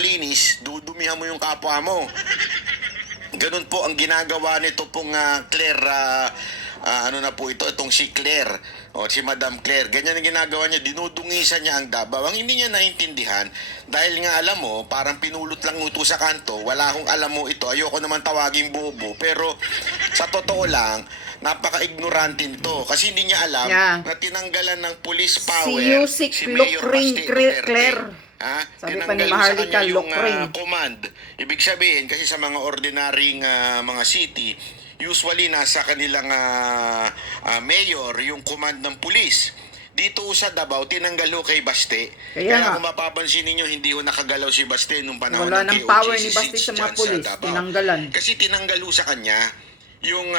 malinis, dudumihan mo yung kapwa mo. Ganun po ang ginagawa nito pong Claire, ano na po ito, itong si Claire, o si Madam Claire. Ganyan ang ginagawa niya, dinudungisan niya ang Davao. Ang hindi niya naintindihan, dahil nga alam mo, parang pinulot lang ito sa kanto, wala akong alam mo ito, ayoko naman tawaging bobo, pero sa totoo lang, napaka-ignorante nito. Kasi hindi niya alam na tinanggalan ng police power si Mayor Baste Duterte. Sabi pa ni Tinanggal sa Maharlika, kanya yung Lokring. command. Ibig sabihin, kasi sa mga ordinaryong mga city, usually nasa kanilang mayor yung command ng pulis. Dito sa Davao, tinanggal ho kay Baste. Kaya kung mapapansin ninyo, hindi ho nakagalaw si Baste nung panahon wala ng ng power ni KOJC Baste sa mga dyan pulis, Davao. tinanggalan. Kasi tinanggal ho sa kanya yung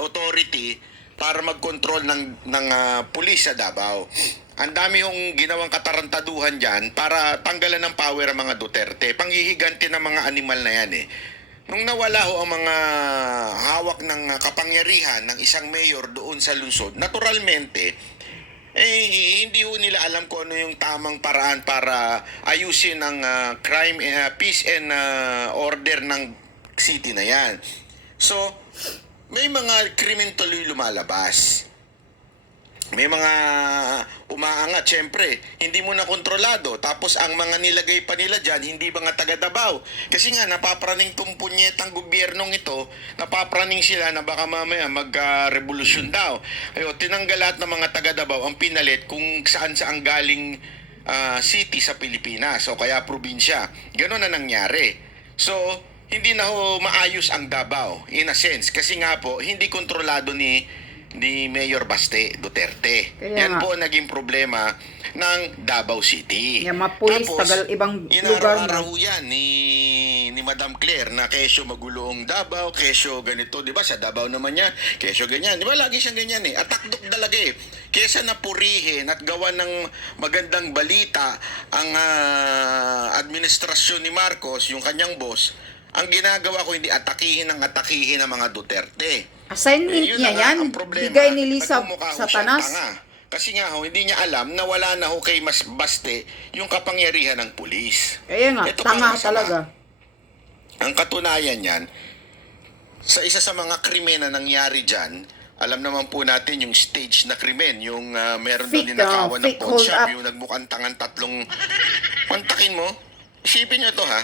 authority para mag-control ng pulis sa Davao. Ang dami hong ginawang katarantaduhan dyan para tanggalan ng power ang mga Duterte. Panghihiganti ng mga animal na yan eh. Nung nawala ho ang mga hawak ng kapangyarihan ng isang mayor doon sa lungsod, naturalmente, hindi ho nila alam kung ano yung tamang paraan para ayusin ang crime, peace and order ng city na yan. So, may mga krimen tuloy lumalabas. May mga umaangat, syempre, hindi mo na kontrolado. Tapos ang mga nilagay pa nila dyan, hindi mga taga Davao. Kasi nga, napapraning tumpunyetang gobyernong ito, napapraning sila na baka mamaya mag-revolusyon daw. Ayo, tinanggal lahat ng mga taga Davao ang pinalit kung saan-saan galing city sa Pilipinas o kaya probinsya. Ganon na nangyari. So, hindi na ho maayos ang Davao, in a sense. Kasi nga po, hindi kontrolado ni Mayor Baste Duterte. Yan po ang naging problema ng Davao City. Yan, mapulis, tagal ibang lugar na. Inaraw-araw yan ni Madam Claire na kesyo magulo ang Davao, kesyo ganito, di ba? Sa Davao naman yan, kesyo ganyan. Di ba? Lagi siyang ganyan eh. Atakdok talaga eh. Kesa napurihin at gawa ng magandang balita ang administrasyon ni Marcos, yung kanyang boss, ang ginagawa ko hindi atakihin ang mga Duterte. Assignment niya yan. Bigay ni Lisa sa Tanas. Kasi nga ho, hindi niya alam na wala na ho kay Mas Baste yung kapangyarihan ng pulis. Kaya nga, tanga talaga. Ang katunayan yan, sa isa sa mga krimen na nangyari dyan, alam naman po natin yung stage na krimen, yung meron doon ninakawan ng pawn shop, yung nagmukhang tangan tatlong... Kontakin mo, isipin nyo to ha,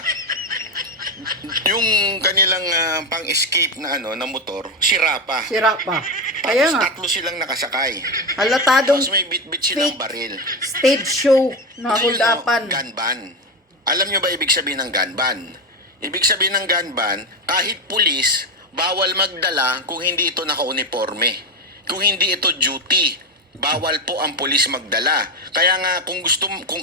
yung kanilang pang-escape na na motor, sira pa. Kaya nga. Tatlo silang nakasakay. Halatadong tapos may bit-bit silang baril. Stage show na huldapan. Gun ban. Alam nyo ba ibig sabihin ng gun ban? Ibig sabihin ng gun ban, kahit pulis, bawal magdala kung hindi ito naka-uniforme. Kung hindi ito duty, bawal po ang pulis magdala. Kaya nga kung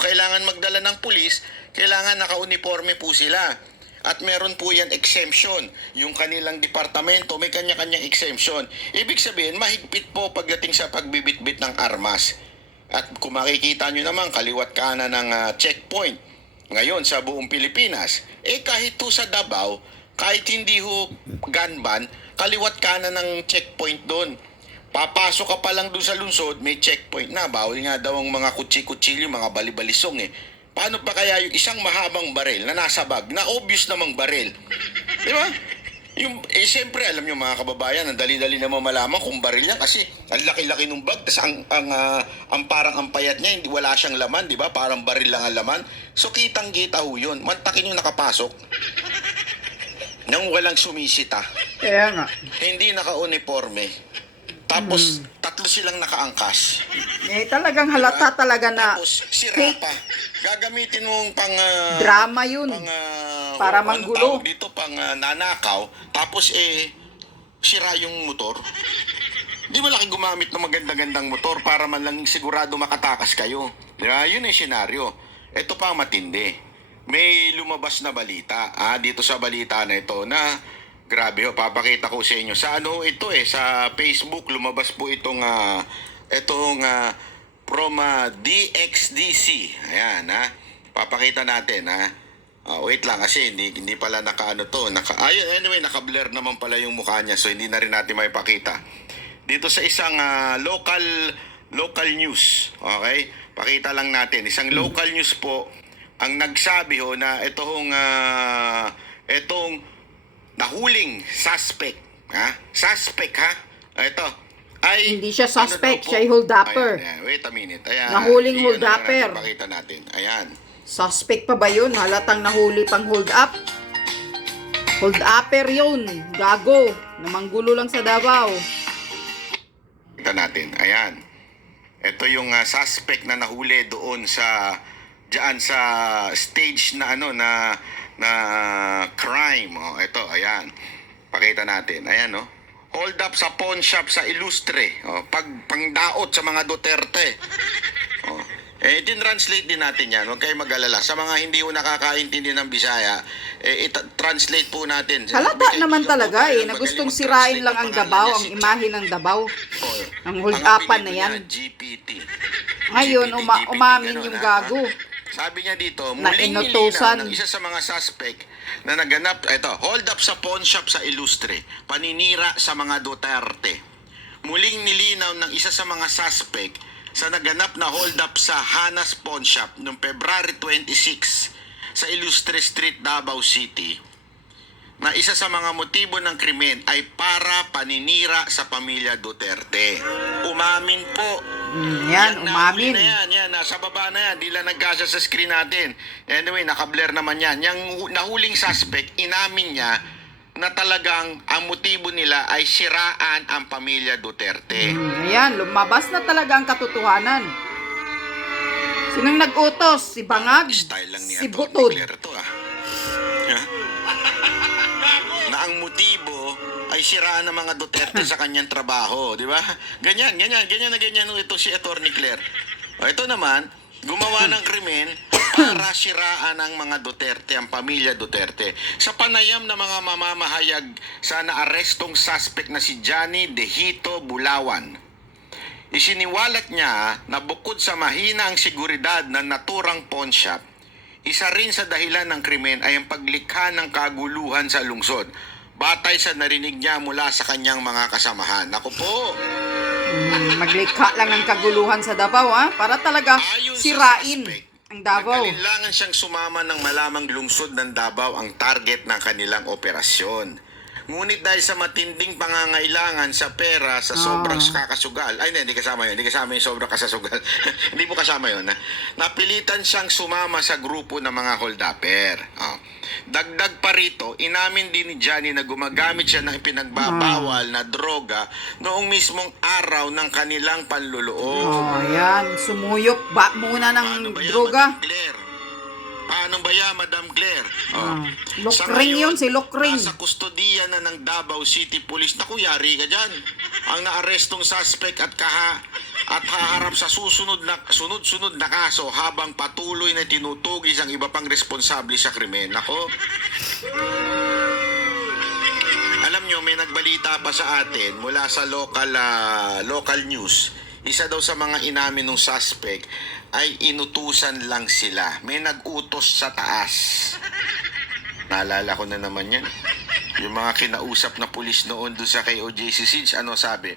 kailangan magdala ng pulis, kailangan naka-uniforme po sila. At meron po yan exemption. Yung kanilang departamento, may kanya-kanyang exemption. Ibig sabihin, mahigpit po pagdating sa pagbibitbit ng armas. At kung makikita nyo naman, kaliwat kanan ng checkpoint ngayon sa buong Pilipinas, kahit po sa Davao, kahit hindi ho gun ban, kaliwat kanan ng checkpoint doon. Papasok ka pa lang doon sa lungsod, may checkpoint na. Bawal nga daw ang mga kutsi-kutsilyo, mga balibalisong Paano pa kaya yung isang mahabang baril na nasa bag, na obvious namang baril? Di ba? Siyempre, alam nyo mga kababayan, ang dali-dali naman malaman kung baril yan kasi ang laki-laki ng bag, tas ang parang ang payat niya, hindi wala siyang laman, di ba? Parang baril lang ang laman. So, kitang-kita ho yun. Mantakin yung nakapasok nang walang sumisita. Kaya nga. Hindi naka-uniforme. Tapos, tatlo silang nakaangkas. Talagang halata talaga na tapos, sira pa. Gagamitin mong drama yun. Para manggulo. Dito pang nanakaw. Tapos sira yung motor. Di ba laki gumamit ng maganda-gandang motor para man lang sigurado makatakas kayo. Diba? Yun yung senaryo. Ito pa matindi. May lumabas na balita. Dito sa balita na ito na grabe papakita ko sa inyo. Sa ito sa Facebook lumabas po itong from DXDC. Ayan papakita natin wait lang kasi hindi pala anyway naka-blur naman pala yung mukha niya so hindi na rin natin maipakita. Dito sa isang local news. Okay? Pakita lang natin. Isang local news po ang nagsabi ho na itong nahuling suspect, suspect ito, ay Hindi siya suspect, daw po? siya ay holdupper. Ayan, wait a minute. Ayan, Nahuling iyan na lang holdupper. natin, pakita natin. Ayan. Suspect pa ba yun? Halatang nahuli pang hold up. Hold upper yun. Gago. Namanggulo lang sa Davao. Kita natin. Ayan. Ito yung suspect na nahuli doon diyan sa stage na na crime. Oh, ito, ayan. Pakita natin. Ayan, oh. Hold up sa pawn shop sa Ilustre. Oh, pangdaot sa mga Duterte. Oh. Translate din natin yan. Huwag kayong mag-alala. Sa mga hindi ko nakakaintindi ng Bisaya, translate po natin. Halata naman talaga na gustong sirain lang ang Davao, ang imahe ng Davao. Ang hold upan na yan. GPT. Ngayon, GPT, umamin ganun, yung gago. Sabi niya dito, Na muling inutusan. nilinaw ng isa sa mga suspect na naganap, hold up sa pawn shop sa Ilustre, paninira sa mga Duterte. Muling nilinaw ng isa sa mga suspect sa naganap na hold up sa Hanas Pawn Shop noong February 26 sa Ilustre Street, Davao City, na isa sa mga motibo ng krimen ay para paninira sa pamilya Duterte. Umamin po. Yan, umamin. Yan, nasa baba na yan. Di lang nagkasya sa screen natin. Anyway, naka-blur naman yan. Yung nahuling suspect, inamin niya na talagang ang motibo nila ay siraan ang pamilya Duterte. Ayan, lumabas na talaga ang katotohanan. Sinong nag-utos? Si Bangag? Style lang ni Si Atty. Butod? Claire to, na ang motibo ay siraan ng mga Duterte sa kanyang trabaho, di ba? Ganyan ito si Atty. Claire. O, ito naman, gumawa ng krimen para siraan ang mga Duterte, ang pamilya Duterte. Sa panayam ng mga mamamahayag sa naarestong suspect na si Johnny Dejito Bulawan, isiniwalat niya na bukod sa mahina ang seguridad ng naturang pawn shop, isa rin sa dahilan ng krimen ay ang paglikha ng kaguluhan sa lungsod, batay sa narinig niya mula sa kanyang mga kasamahan. Ako po, Maglikha lang ng kaguluhan sa Davao, para talaga ayon sa sirain suspect, ang Davao. nagkailangan siyang sumama ng malamang lungsod ng Davao ang target ng kanilang operasyon. Ngunit dahil sa matinding pangangailangan sa pera sa sobrang kakasugal, hindi kasama yun, hindi kasama yung sobrang kasasugal, hindi po kasama yun, napilitan siyang sumama sa grupo ng mga holdupper. Dagdag pa rito, inamin din ni Johnny na gumagamit siya ng ipinagbabawal na droga noong mismong araw ng kanilang panluloob. Ayan, sumuyok ba muna ng droga. Paano ba yan, Madam Claire? Lokring yun, si Lokring. Nasa kustodiya na ng Davao City Police. Naku, yari ka dyan. Ang naarestong suspect at haharap sa sunod-sunod na kaso habang patuloy na tinutugis ang iba pang responsable sa krimen. Nako. Alam nyo, may nagbalita pa sa atin mula sa local news. Isa daw sa mga inamin ng suspect ay inutusan lang sila. May nag-utos sa taas. Naalala ko na naman yan. Yung mga kinausap na pulis noon doon sa KOJC Siege, ano sabi?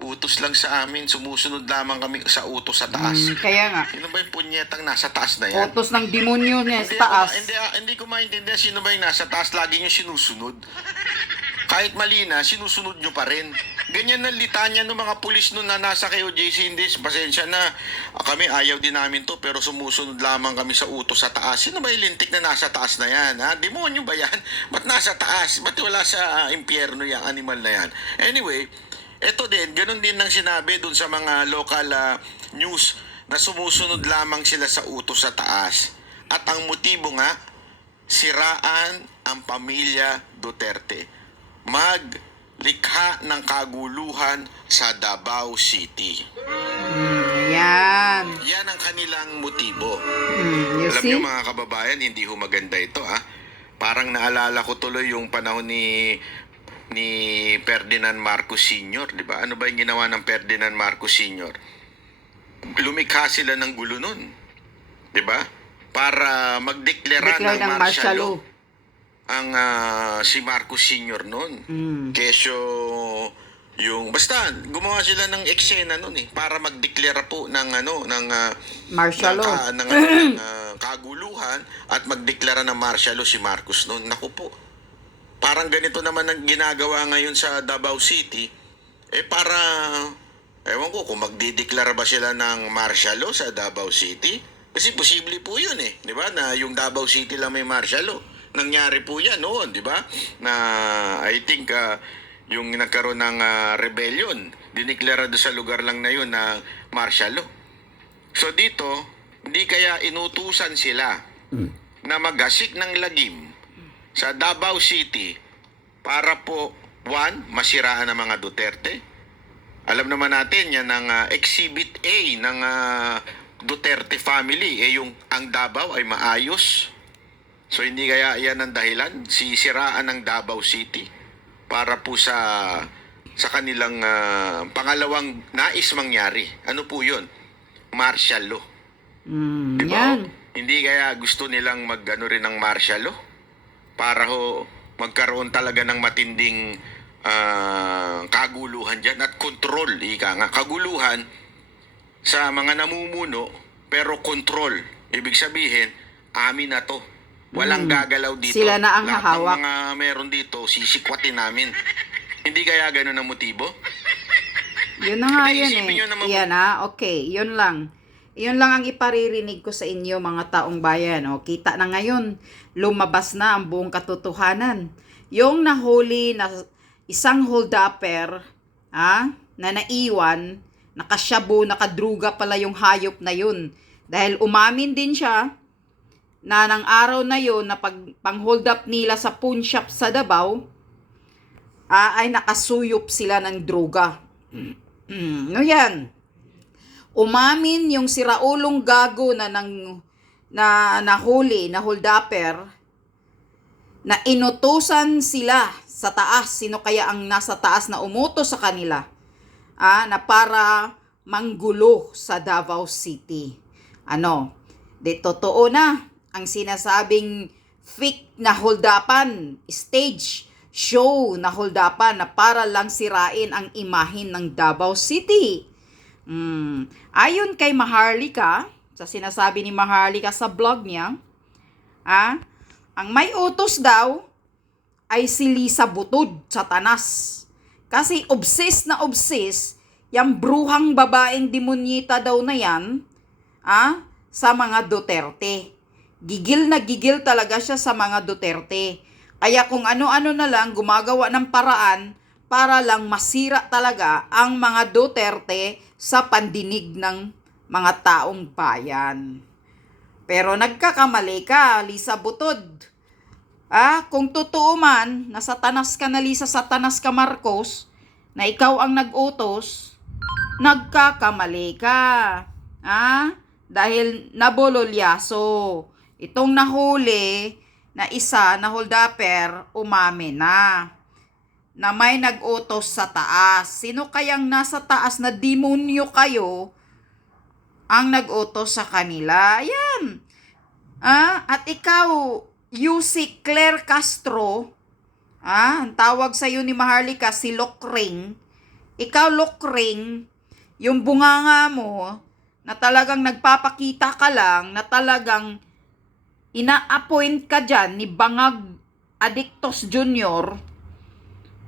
Utos lang sa amin, sumusunod lamang kami sa utos sa taas. Kaya nga. Sino ba yung punyetang nasa taas na yan? Utos ng demonyo niya sa taas. Hindi ko maintindihan sino ba yung nasa taas, lagi nyo sinusunod. Kahit mali na, sinusunod nyo pa rin. Ganyan ang litanya ng mga pulis nun na nasa KOJC. Hindi, pasensya na. Kami ayaw din namin to, pero sumusunod lamang kami sa utos sa taas. Sino ba yung lintik na nasa taas na yan? Demonyo ba yan? Ba't nasa taas? Ba't wala sa impyerno yung animal na yan? Anyway, eto din, ganun din ang sinabi dun sa mga local news na sumusunod lamang sila sa utos sa taas. At ang motibo nga, siraan ang pamilya Duterte. Maglikha ng kaguluhan sa Davao City. Yan. Yan ang kanilang motibo. You Alam see? niyo mga kababayan, hindi ho maganda ito. Parang naalala ko tuloy yung panahon ni Ferdinand Marcos Sr., di ba? Ano ba yung ginawa ng Ferdinand Marcos Sr.? Lumikha sila ng gulo nun, di ba? Para magdeklara ng martial law ang si Marcos Sr. noon. Kesyo yung basta gumawa sila ng eksena noon para magdeklara po ng Martial law. kaguluhan at magdeklara ng martial law si Marcos noon. Naku po. Parang ganito naman ang ginagawa ngayon sa Davao City. Para ewan ko kung magdideklara ba sila ng martial law sa Davao City. Kasi posible po 'yun di ba? Na yung Davao City lang may martial law. Nangyari po 'yan noon, di ba? Na I think yung nagkaroon ng rebellion, dineklara doon sa lugar lang na yun na martial law. So dito, hindi kaya inutusan sila na magasik ng lagim sa Davao City para po, one, masiraan ang mga Duterte. Alam naman natin yan ang Exhibit A ng Duterte family, yung ang Davao ay maayos. So hindi kaya yan ang dahilan, sisiraan ng Davao City para po sa kanilang pangalawang nais mangyari. Ano po 'yun? Martial law. Diba? Yan. Hindi kaya gusto nilang rin ng martial law para magkaroon talaga ng matinding kaguluhan diyan at control, ika nga. Kaguluhan sa mga namumuno pero control. Ibig sabihin, amin na 'to. Walang gagalaw dito. Sila na ang Lahat hahawak. ng mga meron dito, sisikwatin namin. Hindi kaya ganun ang motibo? Yun na nga Hindi, yan isipin nyo naman Yan okay. Yun lang. Yun lang ang iparirinig ko sa inyo mga taong bayan. Kita na ngayon, lumabas na ang buong katotohanan. Yung nahuli na isang hold-upper, na naiwan, nakasyabu, nakadruga pala yung hayop na yun. Dahil umamin din siya na ng araw na yon na pang-hold up nila sa pawn shop sa Davao, ay nakasuyop sila ng droga. No yan. Umamin yung siraulong gago na nahuli, na hold upper, na inutusan sila sa taas. Sino kaya ang nasa taas na umutos sa kanila? Na para manggulo sa Davao City. Di totoo na ang sinasabing fake na holdapan, stage show na holdapan na para lang sirain ang imahin ng Davao City. Ayon kay Maharlika, sa sinasabi ni Maharlika sa blog niya, ang may utos daw ay si Lisa Butod sa Tanas. Kasi obsessed na obsessed, yung bruhang babaeng demonyita daw na yan, sa mga Duterte. Gigil na gigil talaga siya sa mga Duterte. Kaya kung ano-ano na lang gumagawa ng paraan para lang masira talaga ang mga Duterte sa pandinig ng mga taong bayan. Pero nagkakamali ka, Lisa Butod. Kung totoo man, na satanas ka na Lisa, satanas ka Marcos, na ikaw ang nag-utos, nagkakamali ka. Dahil nabololyaso. Itong nahuli na isa na hold-upper, umamin na may nag-utos sa taas. Sino kayang nasa taas na demonyo kayo ang nag-utos sa kanila? Ayan. At ikaw, Yusik Claire Castro, ang tawag sa iyo ni Maharlika, si Lokring. Ikaw, Lokring, yung bunganga mo, na talagang nagpapakita ka lang, na talagang ina-appoint ka dyan ni Bangag Adictos Jr.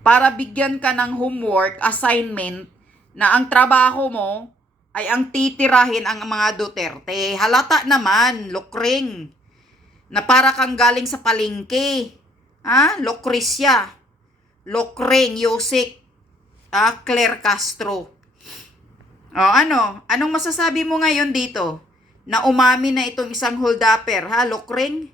para bigyan ka ng homework, assignment, na ang trabaho mo ay ang titirahin ang mga Duterte. Halata naman, Lokring, na para kang galing sa palengke. Lokrisya, Lokring, Yusik, Claire Castro. Anong masasabi mo ngayon dito? Na umami na itong isang hold-upper, Lokring?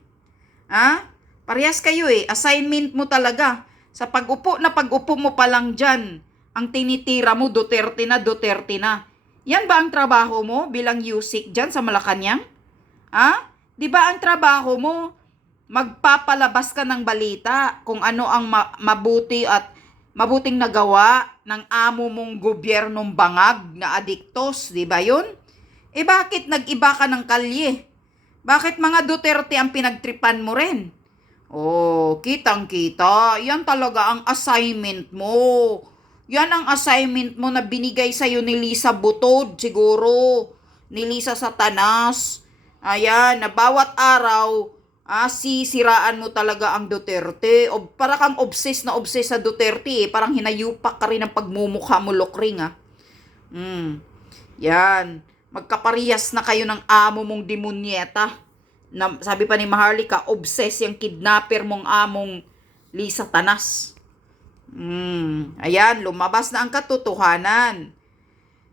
Parehas kayo assignment mo talaga. Sa pag-upo mo pa lang dyan, ang tinitira mo, Duterte na. Yan ba ang trabaho mo bilang Yusik dyan sa Malacanang? Di ba ang trabaho mo, magpapalabas ka ng balita kung ano ang mabuti at mabuting nagawa ng amo mong gobyernong bangag na adiktos, di ba yun? Bakit nag-iba ka ng kalye? Bakit mga Duterte ang pinagtripan mo rin? Kitang-kita. Yan talaga ang assignment mo. Yan ang assignment mo na binigay sa'yo ni Lisa Butod, siguro. Ni Lisa Satanas. Ayan, na bawat araw, sisiraan mo talaga ang Duterte. O, para kang obsessed na obsessed sa Duterte eh. Parang hinayupak ka rin ang pagmumukha mo, Lokring Yan. Magkaparehas na kayo ng amo mong demonyeta. Na, sabi pa ni Maharlika, obsessed yung kidnapper mong among Lisa Tanas. Ayan, lumabas na ang katotohanan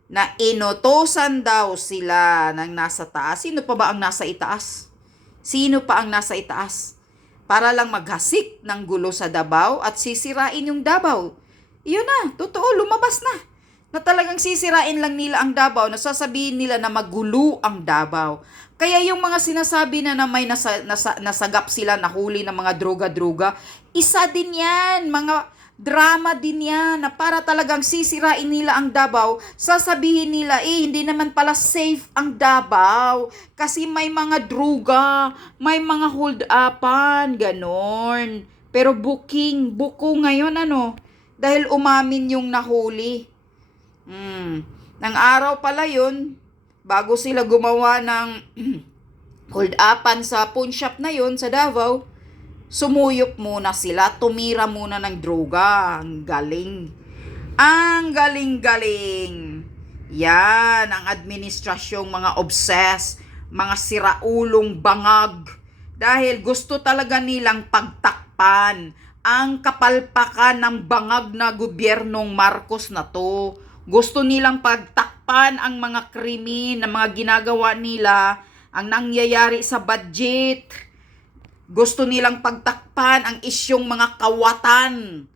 na inutosan daw sila ng nasa taas. Sino pa ba ang nasa itaas? Sino pa ang nasa itaas? Para lang maghasik ng gulo sa Davao at sisirain yung Davao. Iyon na, totoo, lumabas na. Na talagang sisirain lang nila ang Davao, nasasabihin nila na magulo ang Davao. Kaya yung mga sinasabi na may nasagap sila, nahuli ng mga droga-droga, isa din yan, mga drama din yan, na para talagang sisirain nila ang Davao, sasabihin nila, hindi naman pala safe ang Davao, kasi may mga droga, may mga hold-upan, ganon. Pero buko ngayon, dahil umamin yung nahuli. Nang araw pala yun, bago sila gumawa ng hold-upan sa pawn shop na yun sa Davao, sumuyok muna sila, tumira muna ng droga. Ang galing. Ang galing-galing. Yan, ang administrasyong mga obsessed, mga siraulong bangag. Dahil gusto talaga nilang pagtakpan ang kapalpakan ng bangag na gobyernong Marcos na to. Gusto nilang pagtakpan ang mga krimen na mga ginagawa nila, ang nangyayari sa budget. Gusto nilang pagtakpan ang isyong mga kawatan.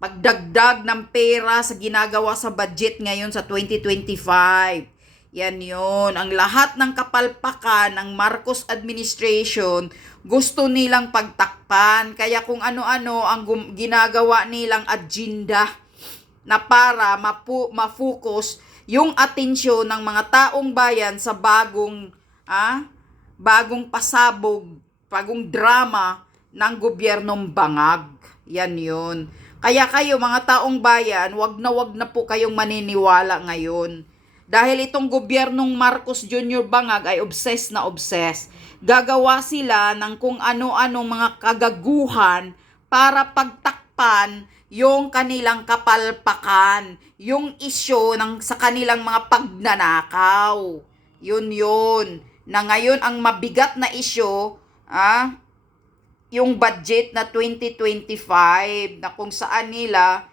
Pagdagdag ng pera sa ginagawa sa budget ngayon sa 2025. Yan yun. Ang lahat ng kapalpakan ng Marcos administration, gusto nilang pagtakpan. Kaya kung ano-ano ang ginagawa nilang agenda na para ma-focus yung atensyon ng mga taong bayan sa bagong pasabog, bagong drama ng gobyernong bangag. Yan yun. Kaya kayo mga taong bayan, wag na po kayong maniniwala ngayon. Dahil itong gobyernong Marcos Jr. bangag ay obsessed na obsessed. Gagawa sila ng kung ano-ano mga kagaguhan para pagtakpan yung kanilang kapalpakan, yung isyo sa kanilang mga pagnanakaw. Yun. Na ngayon ang mabigat na isyo, yung budget na 2025 na kung saan nila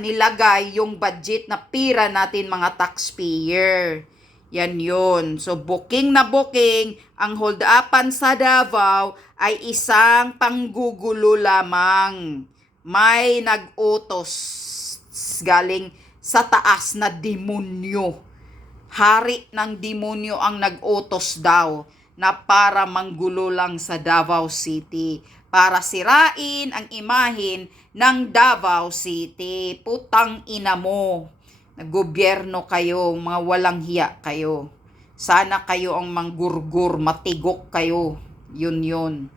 nilagay yung budget na pira natin mga taxpayer. Yan yun. So booking na booking, ang hold-upan sa Davao ay isang panggugulo lamang. May nag-utos galing sa taas na demonyo. Hari ng demonyo ang nag-utos daw na para manggulo lang sa Davao City. Para sirain ang imahin ng Davao City. Putang ina mo. Naggobyerno kayo, mga walang hiya kayo. Sana kayo ang manggurgur, matigok kayo. Yun.